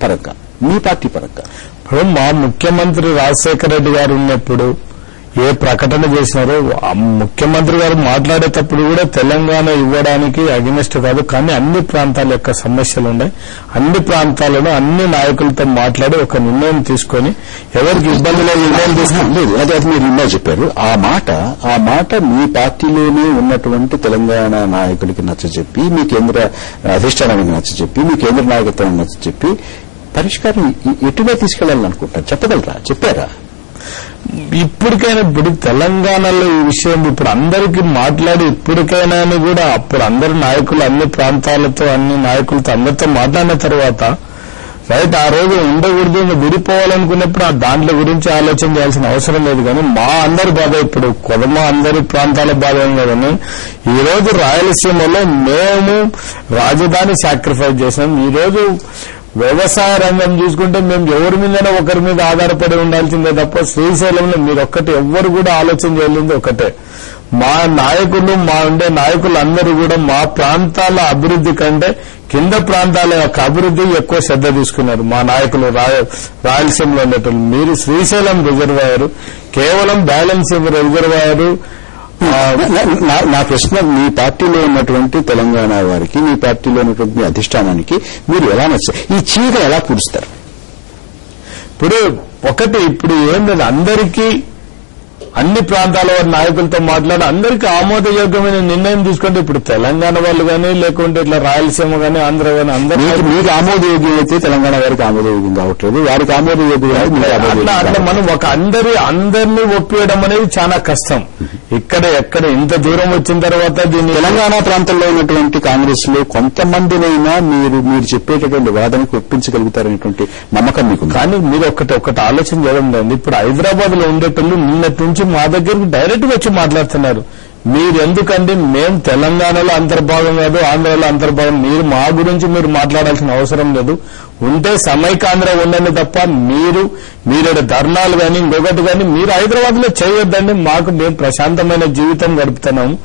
పరంగా మీ పార్టీ పరంగా ఇప్పుడు మా ముఖ్యమంత్రి రాజశేఖర రెడ్డి గారు ఉన్నప్పుడు ఏ ప్రకటన చేసినారో ముఖ్యమంత్రి గారు మాట్లాడేటప్పుడు కూడా తెలంగాణ ఇవ్వడానికి అగెనిస్ట్ కాదు, కానీ అన్ని ప్రాంతాల యొక్క సమస్యలు ఉన్నాయి. అన్ని ప్రాంతాలను అన్ని నాయకులతో మాట్లాడి ఒక నిర్ణయం తీసుకొని ఎవరికి ఇబ్బంది లేదు నిర్ణయం తీసుకుని అదే మీరు నిన్న చెప్పారు. ఆ మాట మీ పార్టీలోనే ఉన్నటువంటి తెలంగాణ నాయకుడికి నచ్చజెప్పి, మీ కేంద్ర అధిష్టానానికి నచ్చజెప్పి, మీ కేంద్ర నాయకత్వానికి నచ్చజెప్పి పరిష్కారం ఎటుగా తీసుకెళ్లాలనుకుంటారు? చెప్పగలరా? చెప్పారా? ఇప్పటికైనా ఇప్పుడు తెలంగాణలో ఈ విషయం ఇప్పుడు అందరికీ మాట్లాడి ఇప్పటికైనా కూడా అప్పుడు అందరు నాయకులు అన్ని ప్రాంతాలతో అన్ని నాయకులతో అందరితో మాట్లాడిన తర్వాత రైట్ ఆ రోజు ఉండకూడదు విడిపోవాలనుకున్నప్పుడు దాంట్లో గురించి ఆలోచన చేయాల్సిన అవసరం లేదు. కానీ మా అందరి బాధ ఇప్పుడు కొదమ అందరి ప్రాంతాల బాధ ఏం కదని ఈ రోజు రాయలసీమలో మేము రాజధాని సాక్రిఫైస్ చేసాం. ఈ రోజు వ్యవసాయ రంగం చూసుకుంటే మేము ఎవరి మీదైనా ఒకరి మీద ఆధారపడి ఉండాల్సిందే తప్ప శ్రీశైలంలో మీరు ఒక్కటి ఎవ్వరు కూడా ఆలోచన చేయలేదు. ఒకటే మా నాయకులు మా ఉండే నాయకులు అందరూ కూడా మా ప్రాంతాల అభివృద్ధి కంటే కింద ప్రాంతాల యొక్క అభివృద్ధి ఎక్కువ శ్రద్ధ తీసుకున్నారు మా నాయకులు. రాయలసీమలో ఉండేటోళ్ళు మీరు శ్రీశైలం రిజర్వాయర్ కేవలం బ్యాలెన్సింగ్ రిజర్వాయర్. నా ప్రశ్న మీ పార్టీలో ఉన్నటువంటి తెలంగాణ వారికి, మీ పార్టీలో ఉన్నటువంటి మీ అధిష్టానానికి మీరు ఎలా నచ్చారు? ఈ చీక ఎలా పూడుస్తారు? ఇప్పుడు ఒకటి ఇప్పుడు ఏం లేదు, అందరికీ అన్ని ప్రాంతాల వారి నాయకులతో మాట్లాడి అందరికీ ఆమోదయోగ్యమైన నిర్ణయం తీసుకుంటే ఇప్పుడు తెలంగాణ వాళ్ళు కానీ లేకుంటే ఇట్లా రాయలసీమ కానీ ఆంధ్ర కానీ అందరూ మీకు ఆమోదయోగ్యం అయితే తెలంగాణ వారికి ఆమోదయోగ్యం కావట్లేదు, వారికి ఆమోదయోగ్యం అట్లా మనం ఒక అందరినీ ఒప్పియడం అనేది చాలా కష్టం. ఎక్కడ ఇంత దూరం వచ్చిన తర్వాత దీన్ని తెలంగాణ ప్రాంతంలో ఉన్నటువంటి కాంగ్రెస్ లో కొంతమందినైనా మీరు చెప్పేటటువంటి వాదనకు ఒప్పించగలుగుతారనేటువంటి నమ్మకం మీకు. కానీ మీరు ఒకటి ఆలోచన చేయడం లేదు. ఇప్పుడు హైదరాబాద్ లో ఉండేటోళ్ళు నిన్నటి నుంచి మా దగ్గరకు డైరెక్ట్ గా వచ్చి మాట్లాడుతున్నారు. మీరెందుకండి మేము తెలంగాణలో అంతర్భాగం కాదు ఆంధ్రలో అంతర్భాగం, మీరు మా గురించి మీరు మాట్లాడాల్సిన అవసరం లేదు. ఉంటే సమైకాంధ్ర ఉండండి తప్ప మీరు ధర్నాలు కానీ ఇంకొకటి కానీ మీరు హైదరాబాద్ లో చేయొద్దండి. మేము ప్రశాంతమైన జీవితం గడుపుతున్నాము.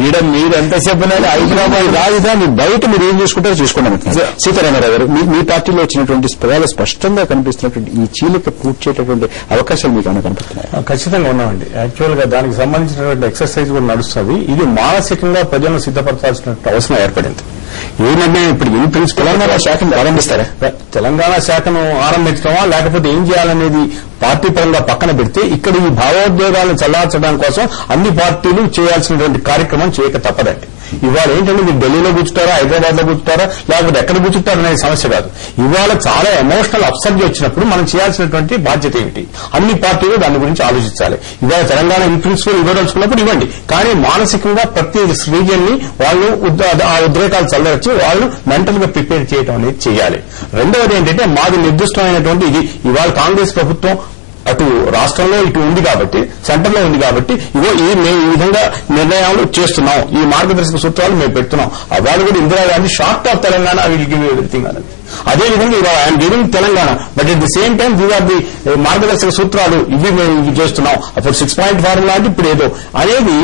ఈడ మీరు ఎంతసేపు హైదరాబాద్ రాజధాని బయట మీరు ఏం చేసుకుంటారో చూసుకున్నాం. సీతారామరావు గారు, మీ పార్టీలో వచ్చినటువంటి చాలా స్పష్టంగా కనిపిస్తున్నటువంటి ఈ చీలిక పూడ్చేటటువంటి అవకాశాలు మీకు ఏమైనా కనిపిస్తున్నాయి? ఖచ్చితంగా ఉన్నామండి. యాక్చువల్ గా దానికి సంబంధించినటువంటి ఎక్సర్సైజ్ కూడా నడుస్తుంది. ఇది మానసికంగా ప్రజలను సిద్ధపరచాల్సిన అవసరం ఏర్పడింది. ఏ నిర్ణయం ఇప్పుడు ఇన్ ప్రిన్సిపల్ తెలంగాణ శాఖను ప్రారంభిస్తారా? తెలంగాణ శాఖను ఆరంభించడమా లేకపోతే ఏం చేయాలనేది పార్టీ పరంగా పక్కన పెడితే ఇక్కడ ఈ భావోద్వేగాలను చల్లార్చడం కోసం అన్ని పార్టీలు చేయాల్సినటువంటి కార్యక్రమం చేయక తప్పదండి. ఇవాళ ఏంటంటే మీరు ఢిల్లీలో కూర్చుంటారా, హైదరాబాద్ లో కూర్చుంటారా, లేకపోతే ఎక్కడ కూర్చుంటారు అనేది సమస్య కాదు. ఇవాళ చాలా ఎమోషనల్ అప్సెట్ వచ్చినప్పుడు మనం చేయాల్సినటువంటి బాధ్యత ఏమిటి? అన్ని పార్టీలు దాని గురించి ఆలోచించాలి. ఇవాళ తెలంగాణ ఇన్ ప్రిన్సిపల్ ఇవ్వదలుచుకున్నప్పుడు ఇవ్వండి, కానీ మానసికంగా ప్రతి రీజియన్ ని వాళ్ళు ఆ ఉద్రేకాలు చల్లరచి వాళ్ళు మెంటల్ గా ప్రిపేర్ చేయడం అనేది చేయాలి. రెండవది ఏంటంటే మాది నిర్దిష్టమైనటువంటి ఇది ఇవాళ కాంగ్రెస్ ప్రభుత్వం అటు రాష్ట్రంలో ఇటు ఉంది కాబట్టి సెంటర్ లో ఉంది కాబట్టి మేము ఈ విధంగా నిర్ణయాలు చేస్తున్నాం, ఈ మార్గదర్శక సూత్రాలు మేము పెడుతున్నాం. వాళ్ళు కూడా Indira Gandhi short of Telangana will give everything అనేది. అదేవిధంగా ఇవాళ I'm giving Telangana but at the same time these are the మార్గదర్శక సూత్రాలు మేము ఇవి చేస్తున్నాం. అప్పుడు 6 పాయింట్ ఫార్ములా అంటే ఇప్పుడు ఏదో అనేది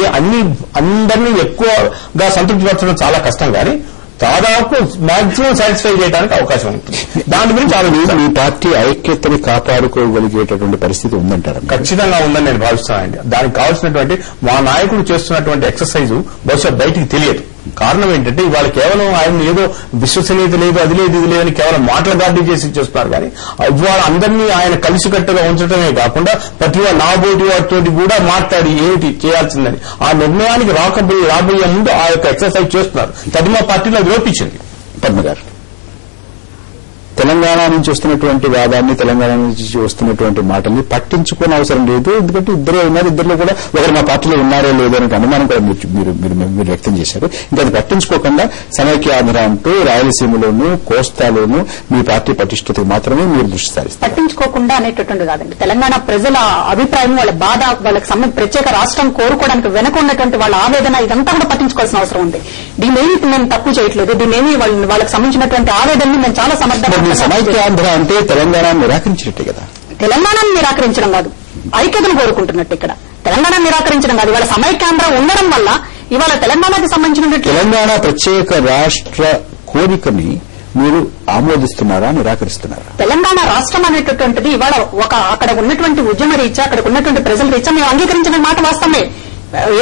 అందరినీ ఎక్కువగా సంతృప్తిపరచడం చాలా కష్టం. కానీ దాదాపు మాక్సిమం సాటిస్ఫై చేయడానికి అవకాశం ఉంటుంది. దాని గురించి మీ పార్టీ ఐక్యతని కాపాడుకోగలిగేటటువంటి పరిస్థితి ఉందంటారా? ఖచ్చితంగా ఉందని నేను భావిస్తున్నానండి. దానికి కావాల్సినటువంటి మా నాయకుడు చేస్తున్నటువంటి ఎక్సర్సైజ్ బహుశా బయటికి తెలియదు. కారణం ఏంటంటే ఇవాళ కేవలం ఆయన ఏదో విశ్వసనీయత లేదు, అది లేదు, ఇది లేదని కేవలం మాటల గార్డీ చేసి చేస్తున్నారు. కానీ ఇవాళ అందరినీ ఆయన కలిసికట్టుగా ఉంచడమే కాకుండా ప్రతి నా బోటి వాటితో కూడా మాట్లాడి ఏమిటి చేయాల్సిందని ఆ నిర్ణయానికి రాబోయే ముందు ఆ యొక్క ఎక్సర్సైజ్ చేస్తున్నారు. అది మా పార్టీలో లోపించింది. పద్మ గారు, తెలంగాణ నుంచి వస్తున్నటువంటి వాదాన్ని, తెలంగాణ నుంచి వస్తున్నటువంటి మాటల్ని పట్టించుకోని అవసరం లేదు. ఎందుకంటే ఇద్దరే ఉన్నారు, ఇద్దరిలో కూడా ఒకరు మా పార్టీలో ఉన్నారో లేదో అనే అనుమానం కూడా మీరు వ్యక్తం చేశారు. ఇంకా అది పట్టించుకోకుండా సమైక్య ఆంధ్ర అంటూ రాయలసీమలోనూ కోస్తాలోనూ మీ పార్టీ పటిష్టతకు మాత్రమే మీరు దృష్టి సారిస్తారు. పట్టించుకోకుండా అనేటటువంటి కాదండి. తెలంగాణ ప్రజల అభిప్రాయం, వాళ్ళ బాధ, వాళ్ళకి ప్రత్యేక రాష్ట్రం కోరుకోవడానికి వెనక ఉన్నటువంటి వాళ్ళ ఆవేదన ఇదంతా కూడా పట్టించుకోవాల్సిన అవసరం ఉంది. దీనేమి మేము తక్కువ చేయట్లేదు. దీనేమి వాళ్ళకి సంబంధించినటువంటి ఆవేదనని మేము చాలా సమర్థంగా. సమైక్య ఆంధ్ర అంటే తెలంగాణ నిరాకరించినట్టే కదా? తెలంగాణను నిరాకరించడం కాదు, ఐక్యతను కోరుకుంటున్నట్టు. ఇక్కడ తెలంగాణ నిరాకరించడం కాదు. ఇవాళ సమైక్యాంధ్ర ఉండడం వల్ల ఇవాళ తెలంగాణకు సంబంధించిన తెలంగాణ ప్రత్యేక రాష్ట్ర కోరికని మీరు ఆమోదిస్తున్నారా, నిరాకరిస్తున్నారా? తెలంగాణ రాష్ట్రం అనేటటువంటిది ఇవాళ అక్కడ ఉన్నటువంటి ఉద్యమ రీత్యా, అక్కడ ఉన్నటువంటి ప్రజల రీత్యా మేము అంగీకరించిన మాట వాస్తవమే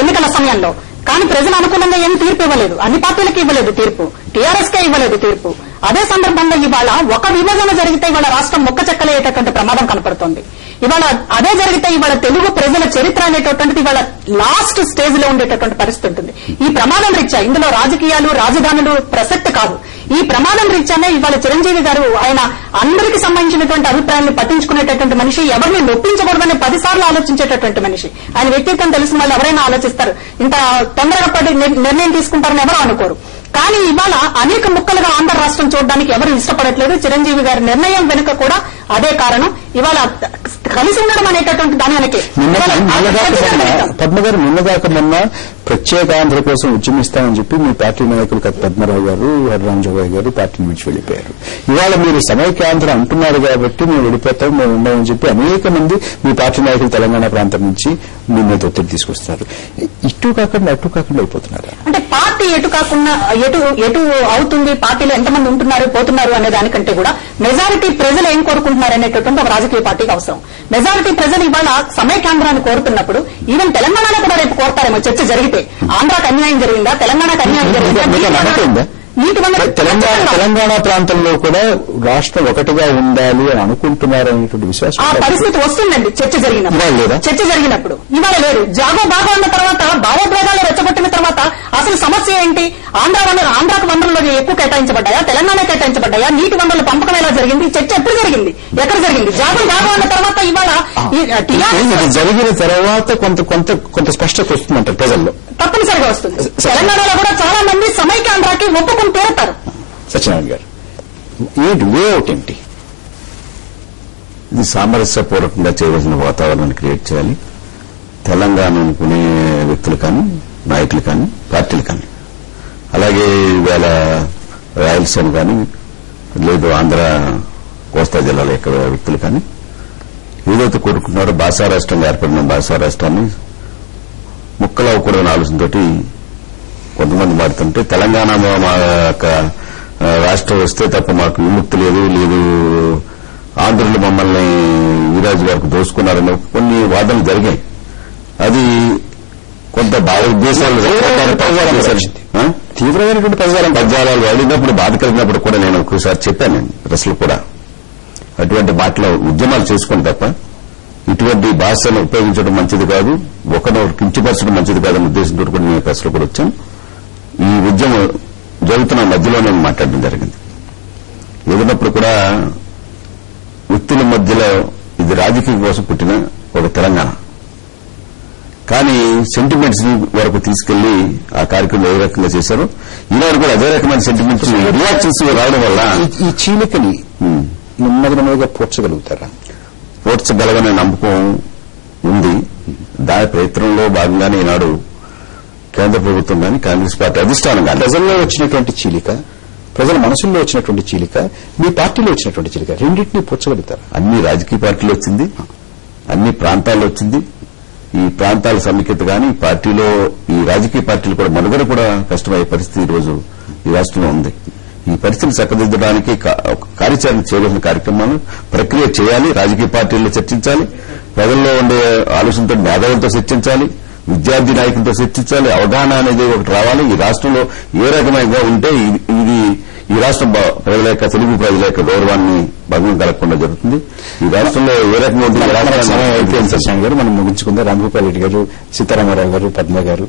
ఎన్నికల సమయంలో. కానీ ప్రజలు అనుకూలంగా ఏం తీర్పు ఇవ్వలేదు, అన్ని పార్టీలకు ఇవ్వలేదు తీర్పు, టీఆర్ఎస్ కే ఇవ్వలేదు తీర్పు. అదే సందర్భంలో ఇవాళ ఒక విభజన జరిగితే ఇవాళ రాష్ట్రం మొక్క చెక్కలేటటువంటి ప్రమాదం కనపడుతోంది. ఇవాళ అదే జరిగితే ఇవాళ తెలుగు ప్రజల చరిత్ర అనేటటువంటిది ఇవాళ లాస్ట్ స్టేజ్ లో ఉండేటటువంటి పరిస్థితి ఉంటుంది. ఈ ప్రమాదం రీత్యా ఇందులో రాజకీయాలు రాజధానులు ప్రసక్తి కాదు. ఈ ప్రమాదం రీత్యానే ఇవాళ చిరంజీవి గారు ఆయన అందరికీ సంబంధించినటువంటి అభిప్రాయాలను పట్టించుకునేటటువంటి మనిషి, ఎవరిని నొప్పించకూడదని 10 సార్లు ఆలోచించేటటువంటి మనిషి. ఆయన వ్యక్తిత్వం తెలిసిన వాళ్ళు ఎవరైనా ఆలోచిస్తారు, ఇంత తొందరగా పడి నిర్ణయం తీసుకుంటారని ఎవరు అనుకోరు. కానీ ఇవాళ అనేక ముక్కలుగా ఆంధ్ర రాష్ట్రం చూడడానికి ఎవరు ఇష్టపడట్లేదు. చిరంజీవి గారి నిర్ణయం వెనుక కూడా అదే కారణం. ఇవాళ కలిసి ఉండడం అనేటటువంటి దాని వెనకే పద్మ గారు నిన్నదాకా మొన్న ప్రత్యేకాంధ్ర కోసం ఉద్యమిస్తామని చెప్పి మీ పార్టీ నాయకులు పద్మరావు గారు, హరిరామజోగయ్య గారు పార్టీని విడిచి వెళ్లిపోయారు. ఇవాళ మీరు సమైక్యాంధ్ర అంటున్నారు కాబట్టి మేము వెళ్ళిపోతాం, మేము ఉండమని చెప్పి అనేక మంది మీ పార్టీ నాయకులు తెలంగాణ ప్రాంతం నుంచి మీ మీద ఒత్తిడి తీసుకొస్తున్నారు. ఇటు కాకుండా అటు కాకుండా అయిపోతున్నారు. అంటే పార్టీ ఎటు కాకుండా ఎటు అవుతుంది, పార్టీలో ఎంతమంది ఉంటున్నారు పోతున్నారు అనే దానికంటే కూడా మెజారిటీ ప్రజలు ఏం కోరుకుంటున్నారు అనేటటువంటి ఒక రాజకీయ పార్టీకి అవసరం. మెజారిటీ ప్రజలు ఇవాళ సమైక్యాంధ్రాన్ని కోరుతున్నప్పుడు ఈవెన్ తెలంగాణలో కూడా రేపు కోరుతారేమో చర్చ జరిగితే. ఆంధ్రాకు అన్యాయం జరిగిందా, తెలంగాణకు అన్యాయం జరిగిందా, తెలంగాణ ప్రాంతంలో కూడా రాష్ట్రం ఒకటిగా ఉండాలి అని అనుకుంటున్నారు అనేటువంటి విశ్వాసం ఆ పరిస్థితి వస్తుందండి చర్చ జరిగినప్పుడు. ఇవాళ లేదు. జాగో బాగా ఉన్న తర్వాత భావోద్వేగాలు రెచ్చగొట్టిన తర్వాత అసలు సమస్య ఏంటి? ఆంధ్రాకు వనరులు ఎక్కువ కేటాయించబడ్డాయా, తెలంగాణ కేటాయించబడ్డాయా, నీటి వనరుల పంపకం ఎలా జరిగింది, చర్చ ఎప్పుడు జరిగింది, ఎక్కడ జరిగింది? జాగో బాగా ఉన్న తర్వాత ఇవాళ జరిగిన తర్వాత కొంత స్పష్టత వస్తుందంటారు ప్రజల్లో. తప్పనిసరిగా వస్తుంది. తెలంగాణలో కూడా చాలా మంది సమైక్యాంధ్రాకి ఒప్పుకుని తీరుతారు. సత్యనారాయణ గారు ఏంటి వే అవుట్ ఏంటి? ఇది సామరస్యపూర్వకంగా చేయవలసిన వాతావరణాన్ని క్రియేట్ చేయాలి. తెలంగాణ అనుకునే వ్యక్తులు కానీ, నాయకులు కానీ, పార్టీలు కానీ, అలాగే ఇవాళ రాయలసీమ కానీ, లేదు ఆంధ్ర కోస్తా జిల్లాల యొక్క వ్యక్తులు కానీ ఏదైతే కోరుకుంటున్నారో భాషా రాష్ట్రంగా ఏర్పడిన భాషా రాష్ట్రాన్ని ముక్కలు అవ్వకూడని ఆలోచనతోటి కొంతమంది మారుతుంటే తెలంగాణ మా యొక్క రాష్ట్రం వస్తే తప్ప మాకు విముక్తి లేదు, ఆంధ్రులు మమ్మల్ని ఈరాజు వరకు దోసుకున్నారని కొన్ని వాదనలు జరిగాయి. అది కొంత బాధ ఉద్దేశాలు తీవ్రమైనటువంటి పద్యాలు వాడినప్పుడు బాధ కలిగినప్పుడు కూడా నేను ఒకసారి చెప్పాను. నేను ప్రశ్నలు కూడా అటువంటి మాటలో ఉద్యమాలు చేసుకుని తప్ప ఇటువంటి భాషను ఉపయోగించడం మంచిది కాదు, ఒకరినొకరు కించపరచడం మంచిది కాదనే ఉద్దేశంతో కూడా నేను ప్రశ్నలు కూడా వచ్చాను. ఈ ఉద్యమం జరుగుతున్న మధ్యలో నేను మాట్లాడడం జరిగింది. ఎదున్నప్పుడు కూడా వ్యక్తుల మధ్యలో ఇది రాజకీయం కోసం పుట్టిన ఒక తెలంగాణ, కానీ సెంటిమెంట్స్ వరకు తీసుకెళ్లి ఆ కార్యక్రమం ఏ రకంగా చేశారో ఈనాడు కూడా అదే రకమైన సెంటిమెంట్స్ రియాక్షన్స్ రావడం వల్ల ఈ చీలికని నెమ్మదిగా పోడ్చగలుగుతారా? పోడ్చగలగనే నమ్మకం ఉంది. దాని ప్రయత్నంలో భాగంగానే ఈనాడు కేంద్ర ప్రభుత్వం కానీ కాంగ్రెస్ పార్టీ అధిష్టానం కానీ ప్రజల్లో వచ్చినటువంటి చీలిక, ప్రజల మనసుల్లో వచ్చినటువంటి చీలిక, మీ పార్టీలో వచ్చినటువంటి చీలిక రెండింటినీ పోడ్చగలుగుతారు. అన్ని రాజకీయ పార్టీలు వచ్చింది, అన్ని ప్రాంతాల్లో వచ్చింది. ఈ ప్రాంతాల సమైక్యత కానీ పార్టీలో ఈ రాజకీయ పార్టీలు కూడా మనుగడ కూడా కష్టమయ్యే పరిస్థితి ఈ రోజు ఈ రాష్ట్రంలో ఉంది. ఈ పరిస్థితిని చక్కదిద్దడానికి కార్యాచరణ చేయవలసిన కార్యక్రమాలు ప్రక్రియ చేయాలి. రాజకీయ పార్టీల్లో చర్చించాలి, ప్రజల్లో ఉండే ఆలోచనతో మేధావులతో చర్చించాలి, విద్యార్థి నాయకులతో చర్చించాలి. అవగాహన అనేది ఒకటి రావాలి. ఈ రాష్ట్రంలో ఏ రకమైనగా ఉంటే ఇది ఈ రాష్ట్ర ప్రజల యొక్క తెలుగు ప్రజల యొక్క గౌరవాన్ని భంగం కలగకుండా జరుగుతుంది. ఈ రాష్ట్రంలో ఏ రకంగా సత్యనారాయణ గారు మనం ముగించుకుందాం. రాంభూపాల్ రెడ్డి గారు, సీతారామారావు గారు, పద్మ గారు,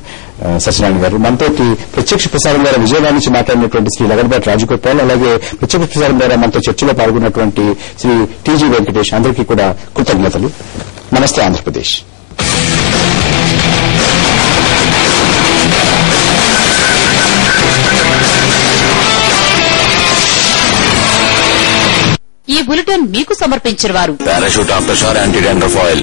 సత్యనారాయణ గారు మనతో ప్రత్యక్ష ప్రసారం ద్వారా విజయవాడ నుంచి మాట్లాడినటువంటి శ్రీ లగడపాటి రాజగోపాల్, అలాగే ప్రత్యక్ష ప్రసారం ద్వారా మనతో చర్చలో పాల్గొన్నటువంటి శ్రీ టీజీ వెంకటేష్ అందరికీ కూడా కృతజ్ఞతలు. నమస్తే ఆంధ్రప్రదేశ్. ఈ బులెటిన్ మీకు సమర్పించిన వారు Parachute after shower anti dandruff oil.